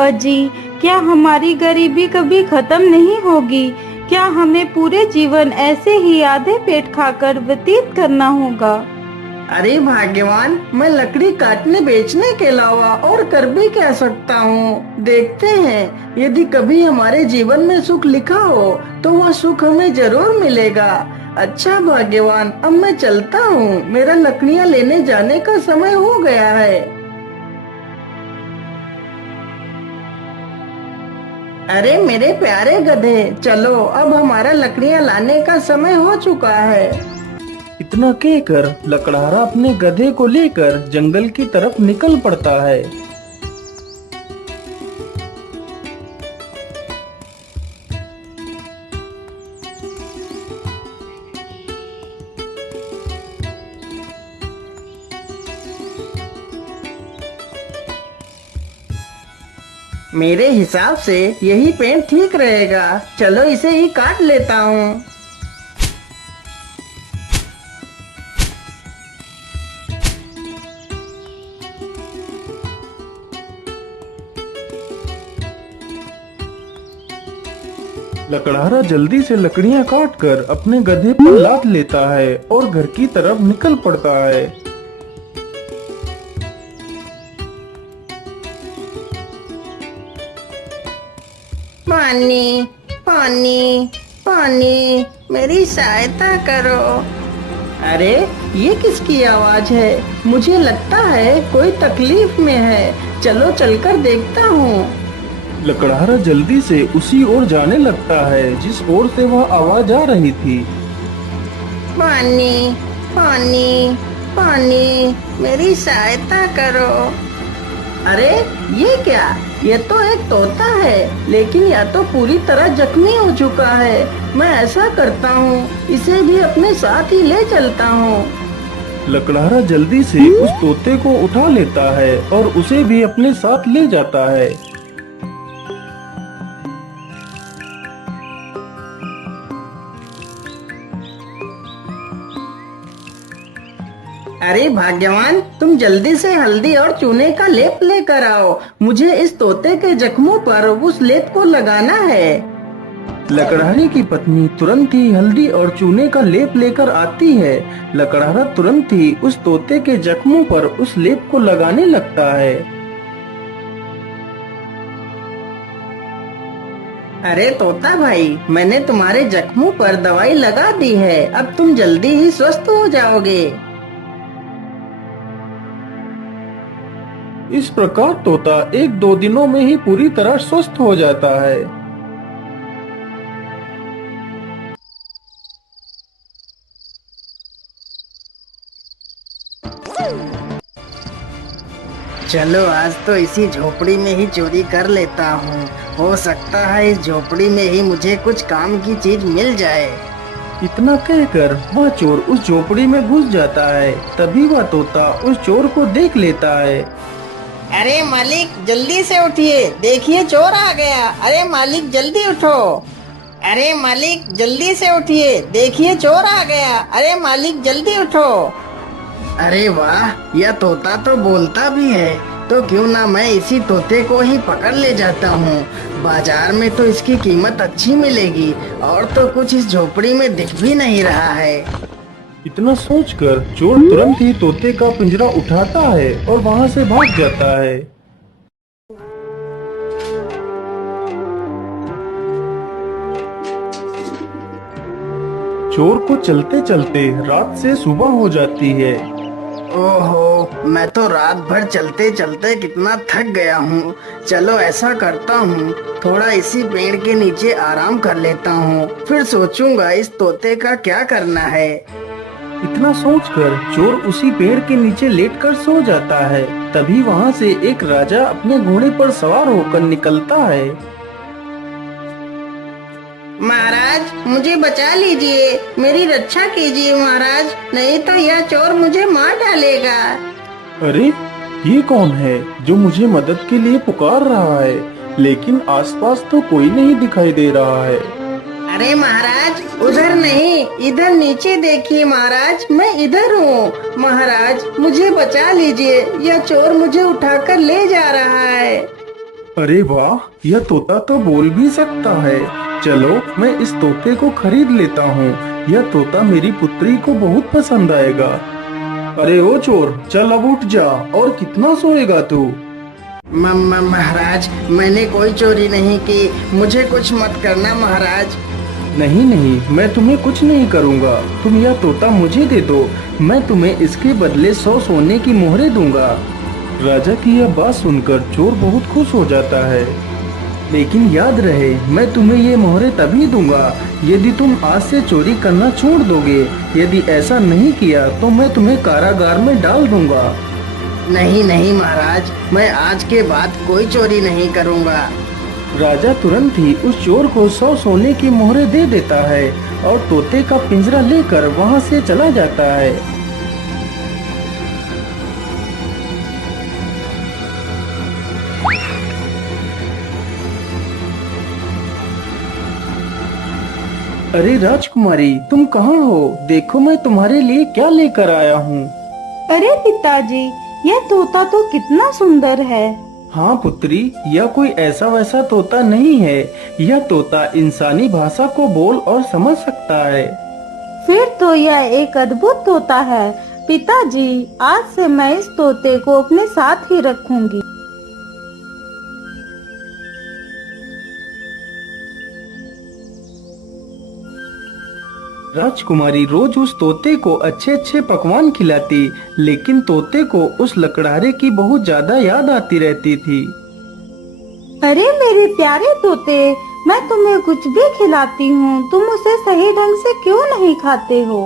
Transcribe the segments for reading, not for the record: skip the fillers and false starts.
अजी, क्या हमारी गरीबी कभी खत्म नहीं होगी? क्या हमें पूरे जीवन ऐसे ही आधे पेट खाकर व्यतीत करना होगा? अरे भाग्यवान, मैं लकड़ी काटने बेचने के अलावा और कर भी क्या सकता हूँ। देखते हैं, यदि कभी हमारे जीवन में सुख लिखा हो तो वह सुख हमें जरूर मिलेगा। अच्छा भाग्यवान, अब मैं चलता हूँ, मेरा लकड़ियाँ लेने जाने का समय हो गया है। अरे मेरे प्यारे गधे, चलो अब हमारा लकड़ियाँ लाने का समय हो चुका है। इतना कहकर लकड़हारा अपने गधे को लेकर जंगल की तरफ निकल पड़ता है। मेरे हिसाब से यही पेड़ ठीक रहेगा, चलो इसे ही काट लेता हूँ। लकड़हारा जल्दी से लकड़ियां काटकर अपने गधे पर लाद लेता है और घर की तरफ निकल पड़ता है। पानी, पानी, पानी, मेरी सहायता करो। अरे ये किसकी आवाज है? मुझे लगता है कोई तकलीफ में है, चलो चलकर देखता हूँ। लकड़हारा जल्दी से उसी ओर जाने लगता है जिस ओर से वह आवाज आ रही थी। पानी, पानी, पानी, मेरी सहायता करो। अरे ये क्या? ये तो एक तोता है, लेकिन यह तो पूरी तरह जख्मी हो चुका है। मैं ऐसा करता हूँ, इसे भी अपने साथ ही ले चलता हूँ। लकड़हारा जल्दी से उस तोते को उठा लेता है और उसे भी अपने साथ ले जाता है। अरे भाग्यवान, तुम जल्दी से हल्दी और चूने का लेप लेकर आओ। मुझे इस तोते के जख्मों पर उस लेप को लगाना है। लकड़हारे की पत्नी तुरंत ही हल्दी और चूने का लेप लेकर आती है। लकड़हारा तुरंत ही उस तोते के जख्मों पर उस लेप को लगाने लगता है। अरे तोता भाई, मैंने तुम्हारे जख्मों पर दवाई लगा दी है, अब तुम जल्दी ही स्वस्थ हो जाओगे। इस प्रकार तोता 1-2 दिनों में ही पूरी तरह स्वस्थ हो जाता है। चलो आज तो इसी झोपड़ी में ही चोरी कर लेता हूँ। हो सकता है इस झोपड़ी में ही मुझे कुछ काम की चीज मिल जाए। इतना कहकर वह चोर उस झोपड़ी में घुस जाता है। तभी वह तोता उस चोर को देख लेता है। अरे मालिक, जल्दी से उठिए, देखिए चोर आ गया। अरे मालिक जल्दी उठो। अरे मालिक जल्दी से उठिए, देखिए चोर आ गया। अरे मालिक जल्दी उठो। अरे वाह, यह तोता तो बोलता भी है, तो क्यों ना मैं इसी तोते को ही पकड़ ले जाता हूँ। बाजार में तो इसकी कीमत अच्छी मिलेगी, और तो कुछ इस झोपड़ी में दिख भी नहीं रहा है। इतना सोचकर चोर तुरंत ही तोते का पिंजरा उठाता है और वहां से भाग जाता है। चोर को चलते चलते रात से सुबह हो जाती है। ओहो, मैं तो रात भर चलते चलते कितना थक गया हूँ। चलो ऐसा करता हूँ, थोड़ा इसी पेड़ के नीचे आराम कर लेता हूँ, फिर सोचूंगा इस तोते का क्या करना है। इतना सोचकर चोर उसी पेड़ के नीचे लेटकर सो जाता है। तभी वहां से एक राजा अपने घोड़े पर सवार होकर निकलता है। महाराज मुझे बचा लीजिए, मेरी रक्षा कीजिए महाराज, नहीं तो यह चोर मुझे मार डालेगा। अरे ये कौन है जो मुझे मदद के लिए पुकार रहा है, लेकिन आसपास तो कोई नहीं दिखाई दे रहा है। अरे महाराज, उधर नहीं, इधर नीचे देखिए महाराज, मैं इधर हूँ। महाराज मुझे बचा लीजिए, यह चोर मुझे उठाकर ले जा रहा है। अरे वाह, यह तोता तो बोल भी सकता है। चलो मैं इस तोते को खरीद लेता हूँ। यह तोता मेरी पुत्री को बहुत पसंद आएगा। अरे ओ चोर, चल अब उठ जा। और कितना सोएगा तू? महाराज, मैंने कोई चोरी नहीं की, मुझे कुछ मत करना महाराज। नहीं नहीं, मैं तुम्हें कुछ नहीं करूँगा। तुम यह तोता मुझे दे दो, मैं तुम्हें इसके बदले 100 सोने की मोहरें दूंगा। राजा की यह बात सुनकर चोर बहुत खुश हो जाता है। लेकिन याद रहे, मैं तुम्हें ये मोहरें तभी दूंगा यदि तुम आज से चोरी करना छोड़ दोगे। यदि ऐसा नहीं किया तो मैं तुम्हें कारागार में डाल दूंगा। नहीं नहीं महाराज, मैं आज के बाद कोई चोरी नहीं करूँगा। राजा तुरंत ही उस चोर को 100 सोने की मोहरें दे देता है और तोते का पिंजरा लेकर वहाँ से चला जाता है। अरे राजकुमारी, तुम कहाँ हो? देखो मैं तुम्हारे लिए क्या लेकर आया हूँ। अरे पिताजी, यह तोता तो कितना सुंदर है। हाँ पुत्री, यह कोई ऐसा वैसा तोता नहीं है। यह तोता इंसानी भाषा को बोल और समझ सकता है। फिर तो यह एक अद्भुत तोता है। पिताजी, आज से मैं इस तोते को अपने साथ ही रखूंगी। राजकुमारी रोज उस तोते को अच्छे अच्छे पकवान खिलाती, लेकिन तोते को उस लकड़हारे की बहुत ज्यादा याद आती रहती थी। अरे मेरे प्यारे तोते, मैं तुम्हें कुछ भी खिलाती हूँ, तुम उसे सही ढंग से क्यों नहीं खाते हो?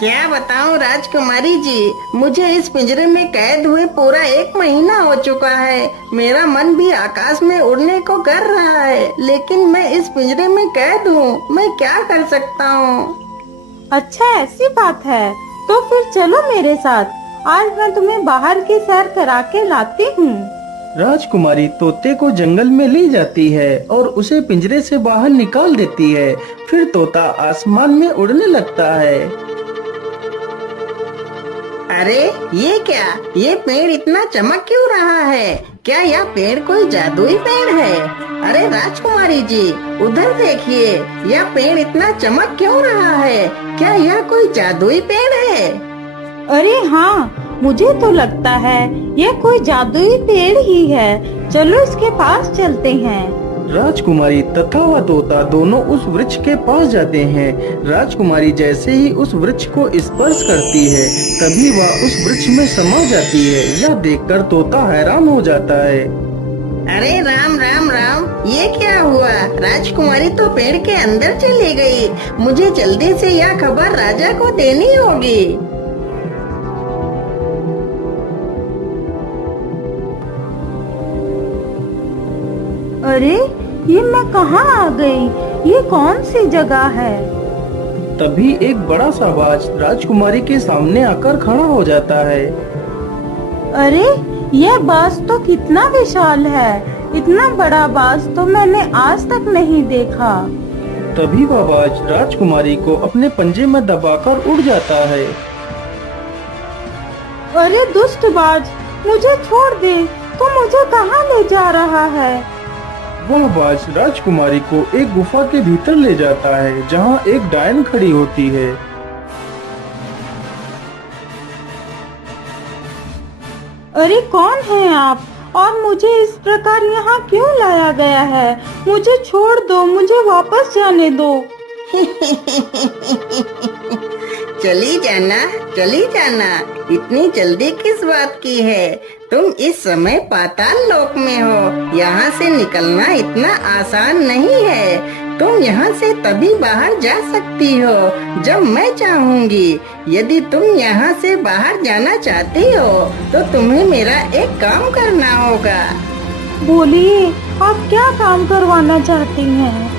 क्या बताऊं राजकुमारी जी, मुझे इस पिंजरे में कैद हुए पूरा 1 महीना हो चुका है। मेरा मन भी आकाश में उड़ने को कर रहा है, लेकिन मैं इस पिंजरे में कैद हूँ। मैं क्या कर सकता हूँ? अच्छा, ऐसी बात है, तो फिर चलो मेरे साथ। आज मैं तुम्हें बाहर की सैर करा के लाती हूँ। राजकुमारी तोते को जंगल में ले जाती है और उसे पिंजरे से बाहर निकाल देती है। फिर तोता आसमान में उड़ने लगता है। अरे ये क्या, ये पेड़ इतना चमक क्यों रहा है? क्या यह पेड़ कोई जादुई पेड़ है? अरे राजकुमारी जी, उधर देखिए, यह पेड़ इतना चमक क्यों रहा है? क्या यह कोई जादुई पेड़ है? अरे हाँ, मुझे तो लगता है यह कोई जादुई पेड़ ही है। चलो इसके पास चलते हैं। राजकुमारी तथा वह तोता दोनों उस वृक्ष के पास जाते हैं। राजकुमारी जैसे ही उस वृक्ष को स्पर्श करती है, तभी वह उस वृक्ष में समा जाती है। यह देखकर तोता हैरान हो जाता है। अरे राम राम राम, ये क्या हुआ? राजकुमारी तो पेड़ के अंदर चली गई। मुझे जल्दी से यह खबर राजा को देनी होगी। अरे ये मैं कहाँ आ गई? ये कौन सी जगह है? तभी एक बड़ा सा बाज राजकुमारी के सामने आकर खड़ा हो जाता है। अरे यह बाज तो कितना विशाल है। इतना बड़ा बाज तो मैंने आज तक नहीं देखा। तभी वह बाज राजकुमारी को अपने पंजे में दबाकर उड़ जाता है। अरे दुष्ट बाज, मुझे छोड़ दे। तू मुझे कहाँ ले जा रहा है? वह बाज राजकुमारी को एक गुफा के भीतर ले जाता है, जहाँ एक डायन खड़ी होती है। अरे कौन है आप और मुझे इस प्रकार यहाँ क्यों लाया गया है? मुझे छोड़ दो, मुझे वापस जाने दो। चली जाना, चली जाना, इतनी जल्दी किस बात की है? तुम इस समय पाताल लोक में हो। यहाँ से निकलना इतना आसान नहीं है। तुम यहाँ से तभी बाहर जा सकती हो जब मैं चाहूँगी। यदि तुम यहाँ से बाहर जाना चाहती हो तो तुम्हें मेरा एक काम करना होगा। बोलिए, आप क्या काम करवाना चाहती हैं?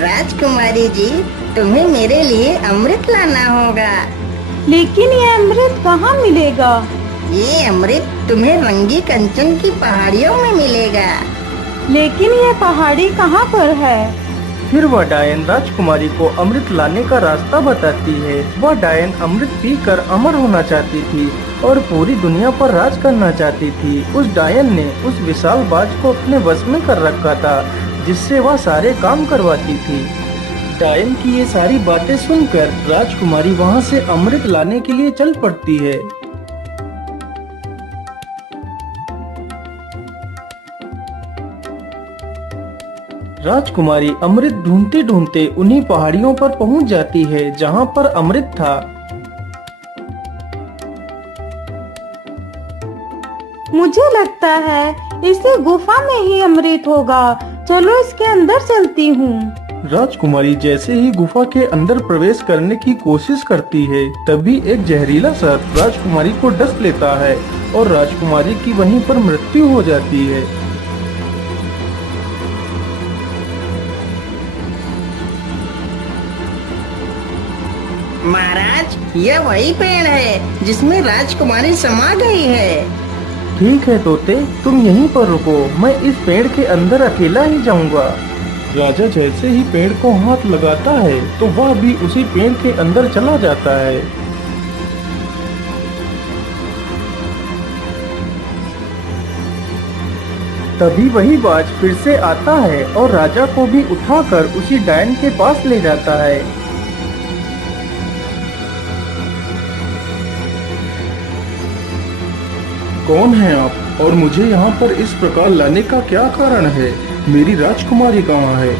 राजकुमारी जी, तुम्हें मेरे लिए अमृत लाना होगा। लेकिन ये अमृत कहाँ मिलेगा? ये अमृत तुम्हें रंगी कंचन की पहाड़ियों में मिलेगा। लेकिन ये पहाड़ी कहाँ पर है? फिर वह डायन राजकुमारी को अमृत लाने का रास्ता बताती है। वह डायन अमृत पीकर अमर होना चाहती थी और पूरी दुनिया पर राज करना चाहती थी। उस डायन ने उस विशाल बाज को अपने वश में कर रखा था, जिससे वह सारे काम करवाती थी। डायन की ये सारी बातें सुनकर राजकुमारी वहाँ से अमृत लाने के लिए चल पड़ती है। राजकुमारी अमृत ढूंढते ढूंढते उन्हीं पहाड़ियों पर पहुंच जाती है जहां पर अमृत था। मुझे लगता है इसी गुफा में ही अमृत होगा। चलो इसके अंदर चलती हूँ। राजकुमारी जैसे ही गुफा के अंदर प्रवेश करने की कोशिश करती है, तभी एक जहरीला सर्प राजकुमारी को डस लेता है और राजकुमारी की वहीं पर मृत्यु हो जाती है। महाराज, यह वही पेड़ है जिसमें राजकुमारी समा गई है। ठीक है तोते, तुम यहीं पर रुको, मैं इस पेड़ के अंदर अकेला ही जाऊंगा। राजा जैसे ही पेड़ को हाथ लगाता है तो वह भी उसी पेड़ के अंदर चला जाता है। तभी वही बाज फिर से आता है और राजा को भी उठाकर उसी डायन के पास ले जाता है। कौन है आप और मुझे यहाँ पर इस प्रकार लाने का क्या कारण है? मेरी राजकुमारी कहाँ है?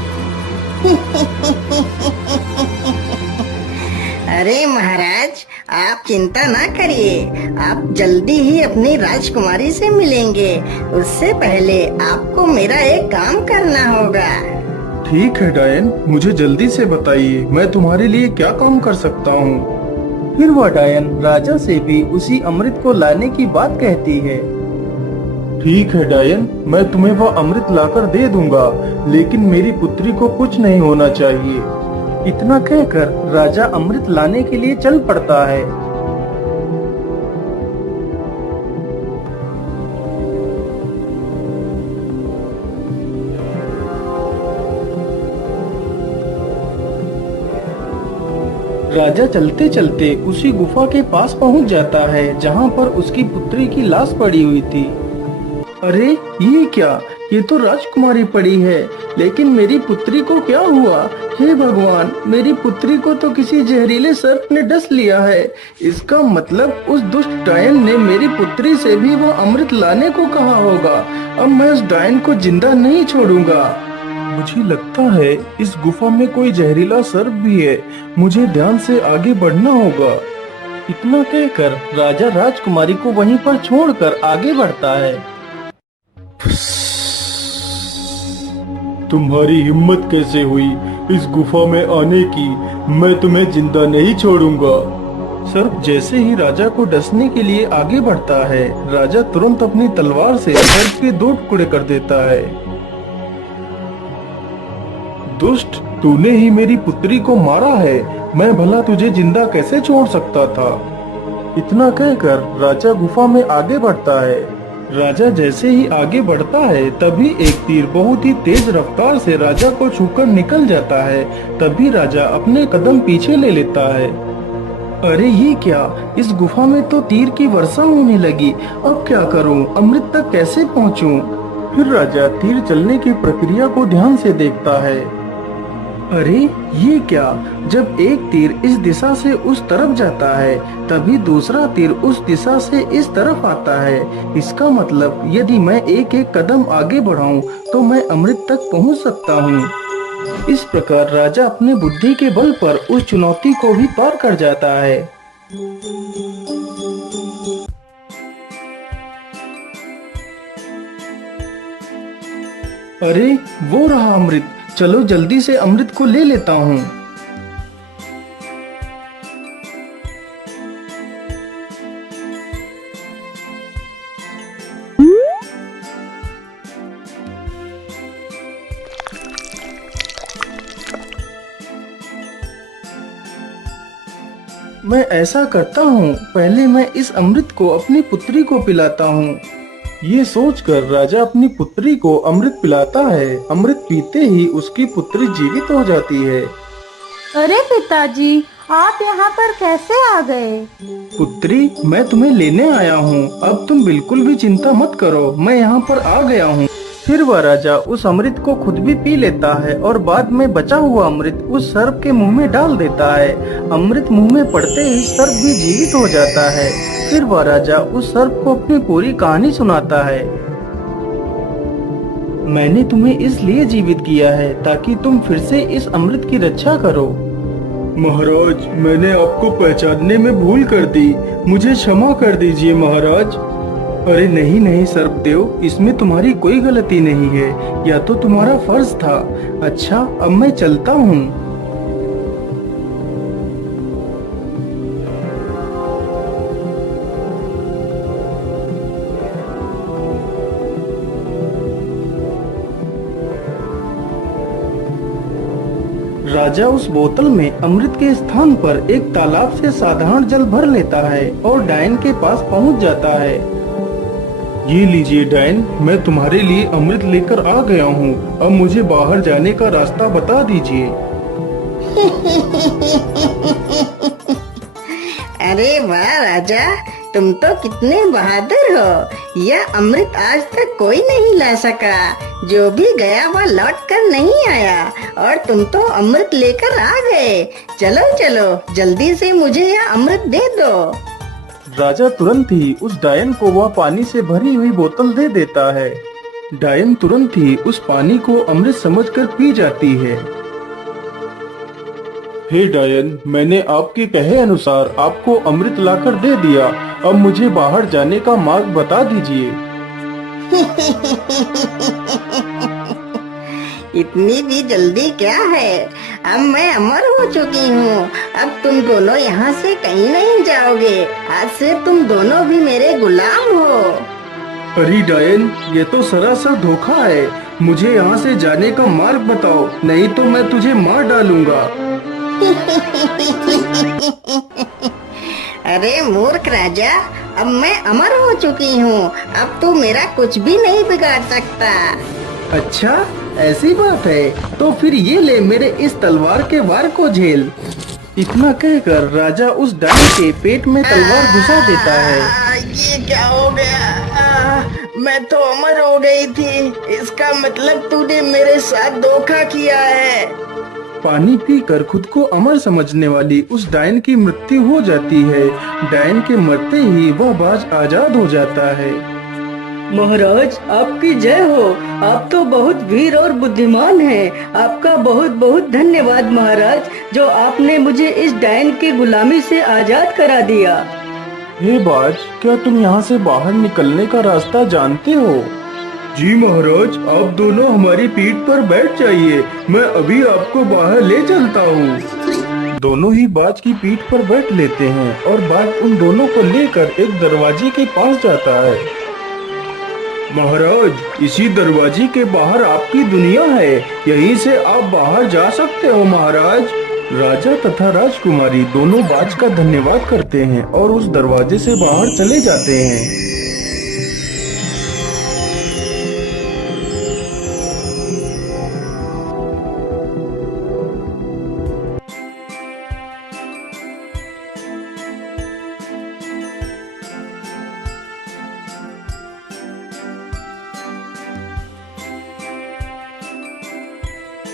अरे महाराज, आप चिंता ना करिए, आप जल्दी ही अपनी राजकुमारी से मिलेंगे। उससे पहले आपको मेरा एक काम करना होगा। ठीक है डायन, मुझे जल्दी से बताइए, मैं तुम्हारे लिए क्या काम कर सकता हूँ। फिर वह डायन राजा से भी उसी अमृत को लाने की बात कहती है। ठीक है डायन, मैं तुम्हें वह अमृत लाकर दे दूंगा, लेकिन मेरी पुत्री को कुछ नहीं होना चाहिए। इतना कहकर राजा अमृत लाने के लिए चल पड़ता है। राजा चलते चलते उसी गुफा के पास पहुंच जाता है जहां पर उसकी पुत्री की लाश पड़ी हुई थी। अरे ये क्या, ये तो राजकुमारी पड़ी है, लेकिन मेरी पुत्री को क्या हुआ? हे भगवान, मेरी पुत्री को तो किसी जहरीले सर्प ने डस लिया है। इसका मतलब उस दुष्ट डायन ने मेरी पुत्री से भी वो अमृत लाने को कहा होगा। अब मैं उस डायन को जिंदा नहीं छोड़ूंगा। मुझे लगता है इस गुफा में कोई जहरीला सर्प भी है, मुझे ध्यान से आगे बढ़ना होगा। इतना कहकर राजा राजकुमारी को वहीं पर छोड़कर आगे बढ़ता है। तुम्हारी हिम्मत कैसे हुई इस गुफा में आने की? मैं तुम्हें जिंदा नहीं छोड़ूंगा। सर्प जैसे ही राजा को डसने के लिए आगे बढ़ता है, राजा तुरंत अपनी तलवार से सर्प के 2 टुकड़े कर देता है। दुष्ट, तूने ही मेरी पुत्री को मारा है, मैं भला तुझे जिंदा कैसे छोड़ सकता था? इतना कहकर राजा गुफा में आगे बढ़ता है। राजा जैसे ही आगे बढ़ता है, तभी एक तीर बहुत ही तेज रफ्तार से राजा को छूकर निकल जाता है। तभी राजा अपने कदम पीछे ले लेता है। अरे ये क्या, इस गुफा में तो तीर की वर्षा होने लगी। अब क्या करूं? अमृत तक कैसे पहुंचूं? फिर राजा तीर चलने की प्रक्रिया को ध्यान से देखता है। अरे ये क्या, जब एक तीर इस दिशा से उस तरफ जाता है, तभी दूसरा तीर उस दिशा से इस तरफ आता है। इसका मतलब यदि मैं एक एक कदम आगे बढ़ाऊं तो मैं अमृत तक पहुंच सकता हूं। इस प्रकार राजा अपने बुद्धि के बल पर उस चुनौती को भी पार कर जाता है। अरे वो रहा अमृत, चलो जल्दी से अमृत को ले लेता हूँ। मैं ऐसा करता हूँ, पहले मैं इस अमृत को अपनी पुत्री को पिलाता हूँ। ये सोचकर राजा अपनी पुत्री को अमृत पिलाता है। अमृत पीते ही उसकी पुत्री जीवित हो जाती है। अरे पिताजी, आप यहाँ पर कैसे आ गए? पुत्री, मैं तुम्हें लेने आया हूँ। अब तुम बिल्कुल भी चिंता मत करो, मैं यहाँ पर आ गया हूँ। फिर वह राजा उस अमृत को खुद भी पी लेता है और बाद में बचा हुआ अमृत उस सर्प के मुंह में डाल देता है। अमृत मुंह में पड़ते ही सर्प भी जीवित हो जाता है। फिर वह राजा उस सर्प को अपनी पूरी कहानी सुनाता है। मैंने तुम्हें इसलिए जीवित किया है ताकि तुम फिर से इस अमृत की रक्षा करो। महाराज, मैंने आपको पहचानने में भूल कर दी, मुझे क्षमा कर दीजिए महाराज। अरे नहीं नहीं सर्पदेव, इसमें तुम्हारी कोई गलती नहीं है, यह तो तुम्हारा फर्ज था। अच्छा, अब मैं चलता हूँ। राजा उस बोतल में अमृत के स्थान पर एक तालाब से साधारण जल भर लेता है और डायन के पास पहुंच जाता है। ये लीजिए डायन, मैं तुम्हारे लिए अमृत लेकर आ गया हूँ। अब मुझे बाहर जाने का रास्ता बता दीजिए। अरे वाह राजा, तुम तो कितने बहादुर हो। यह अमृत आज तक कोई नहीं ला सका। जो भी गया वह लौट कर नहीं आया और तुम तो अमृत लेकर आ गए। चलो चलो, जल्दी से मुझे यह अमृत दे दो। राजा तुरंत ही उस डायन को वह पानी से भरी हुई बोतल दे देता है। डायन तुरंत ही उस पानी को अमृत समझकर पी जाती है। हे डायन, मैंने आपके कहे अनुसार आपको अमृत लाकर दे दिया। अब मुझे बाहर जाने का मार्ग बता दीजिए। इतनी भी जल्दी क्या है? अब मैं अमर हो चुकी हूँ। अब तुम दोनों यहाँ से कहीं नहीं जाओगे। आज से तुम दोनों भी मेरे गुलाम हो। अरे डायन, ये तो सरासर धोखा है। मुझे यहाँ से जाने का मार्ग बताओ, नहीं तो मैं तुझे मार डालूंगा। अरे मूर्ख राजा, अब मैं अमर हो चुकी हूँ। अब तू मेरा कुछ भी नहीं बिगाड़ सकता। अच्छा, ऐसी बात है तो फिर ये ले मेरे इस तलवार के वार को झेल। इतना कहकर राजा उस डायन के पेट में तलवार घुसा देता है। ये क्या हो गया? मैं तो अमर हो गई थी। इसका मतलब तूने मेरे साथ धोखा किया है। पानी पीकर खुद को अमर समझने वाली उस डायन की मृत्यु हो जाती है। डायन के मरते ही वह बाज आजाद हो जाता है। महाराज, आपकी जय हो। आप तो बहुत वीर और बुद्धिमान हैं। आपका बहुत बहुत धन्यवाद महाराज, जो आपने मुझे इस डायन की गुलामी से आजाद करा दिया। हे बाज, क्या तुम यहाँ से बाहर निकलने का रास्ता जानते हो? जी महाराज, आप दोनों हमारी पीठ पर बैठ जाइए, मैं अभी आपको बाहर ले चलता हूँ। दोनों ही बाज की पीठ पर बैठ लेते हैं और बाज उन दोनों को लेकर एक दरवाजे के पास जाता है। महाराज, इसी दरवाजे के बाहर आपकी दुनिया है, यहीं से आप बाहर जा सकते हो महाराज। राजा तथा राजकुमारी दोनों बाज का धन्यवाद करते हैं और उस दरवाजे से बाहर चले जाते हैं।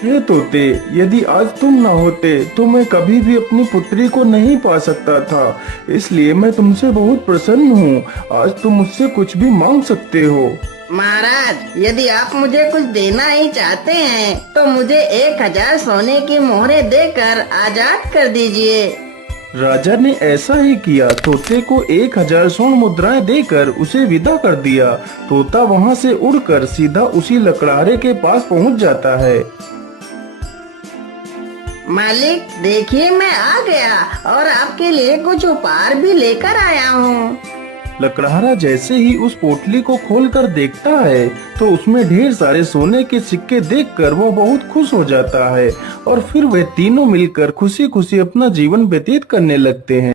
हे तोते, यदि आज तुम न होते तो मैं कभी भी अपनी पुत्री को नहीं पा सकता था। इसलिए मैं तुमसे बहुत प्रसन्न हूँ। आज तुम मुझसे कुछ भी मांग सकते हो। महाराज, यदि आप मुझे कुछ देना ही चाहते हैं तो मुझे 1000 सोने की मोहरें देकर आजाद कर दीजिए। राजा ने ऐसा ही किया। तोते को 1000 स्वर्ण मुद्राएं देकर उसे विदा कर दिया। तोता वहाँ से उड़कर सीधा उसी लकड़हारे के पास पहुँच जाता है। मालिक, देखिए मैं आ गया और आपके लिए कुछ उपहार भी लेकर आया हूँ। लकड़हारा जैसे ही उस पोटली को खोलकर देखता है तो उसमें ढेर सारे सोने के सिक्के देखकर वो बहुत खुश हो जाता है और फिर वे तीनों मिलकर खुशी खुशी अपना जीवन व्यतीत करने लगते हैं।